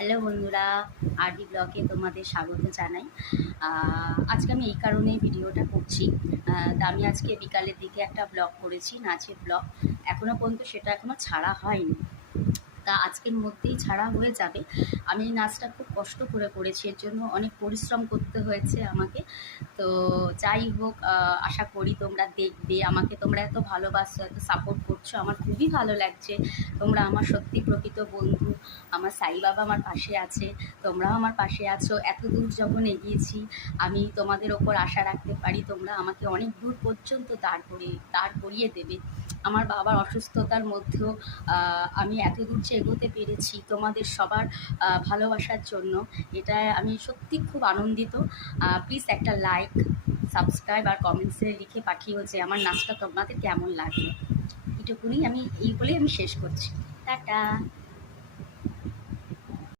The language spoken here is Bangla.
হ্যালো বন্ধুরা, আরবি ব্লগে তোমাদের স্বাগত জানাই। আজকে আমি এই কারণেই ভিডিওটা করছি। আমি আজকে বিকালের দিকে একটা ব্লগ করেছি, নাচের ব্লগ। এখনও পর্যন্ত সেটা ছাড়া হয়নি, তা আজকের মধ্যেই ছাড়া হয়ে যাবে। আমি এই নাচটা খুব কষ্ট করে করেছি, এর জন্য অনেক পরিশ্রম করতে হয়েছে আমাকে। তো যাই হোক, আশা করি তোমরা দেখবে। আমাকে তোমরা এত ভালোবাসছো, এত সাপোর্ট করছো, আমার খুবই ভালো লাগছে। তোমরা আমার সত্যি প্রকৃত বন্ধু। আমার সাই বাবা আমার পাশে আছে, তোমরাও আমার পাশে আছো। এত দূর যখন এগিয়েছি, আমি তোমাদের ওপর আশা রাখতে পারি তোমরা আমাকে অনেক দূর পর্যন্ত দাঁড় করিয়ে দেবে। আমার বাবার অসুস্থতার মধ্যেও আমি এত দূর যে এগোতে পেরেছি তোমাদের সবার ভালোবাসার জন্য, এটা আমি সত্যি খুব আনন্দিত। প্লিজ একটা লাইক, সাবস্ক্রাইব আর কমেন্টসে লিখে পাঠিও যে আমার নাচটা তোমাদের কেমন লাগলো। এই বলেই আমি শেষ করছি। টাটা।